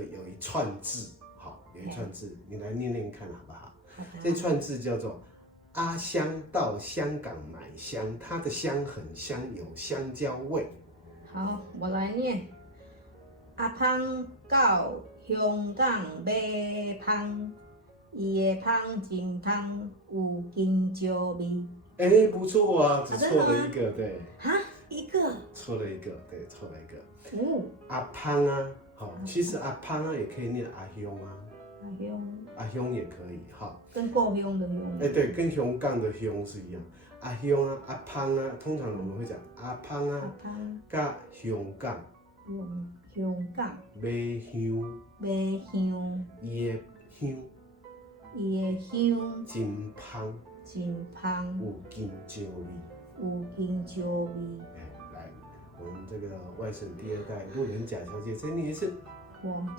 个有一串字，好，有一串字，你来念念看好不好？好的。这串字叫做阿香到香港买香，它的香很香，有香蕉味。好，我来念。阿芳到香港买芳，伊的芳真香，有香蕉味。哎，不错啊，只错了一个，对。哈，一个。错了一个，对，错了一个。哦。阿芳啊，好，其实阿芳啊也可以念阿香啊。阿香。阿香也可以，哈。跟故乡的乡。哎，对，跟香港的香是一样。阿香啊，阿芳啊，通常我们会讲阿芳啊，甲香港。香港。买香。买香。伊的香。伊的香。真香。真香。有香蕉味。有香蕉味。哎，来，我们这个外省第2代路人甲小姐再念一次。忘记。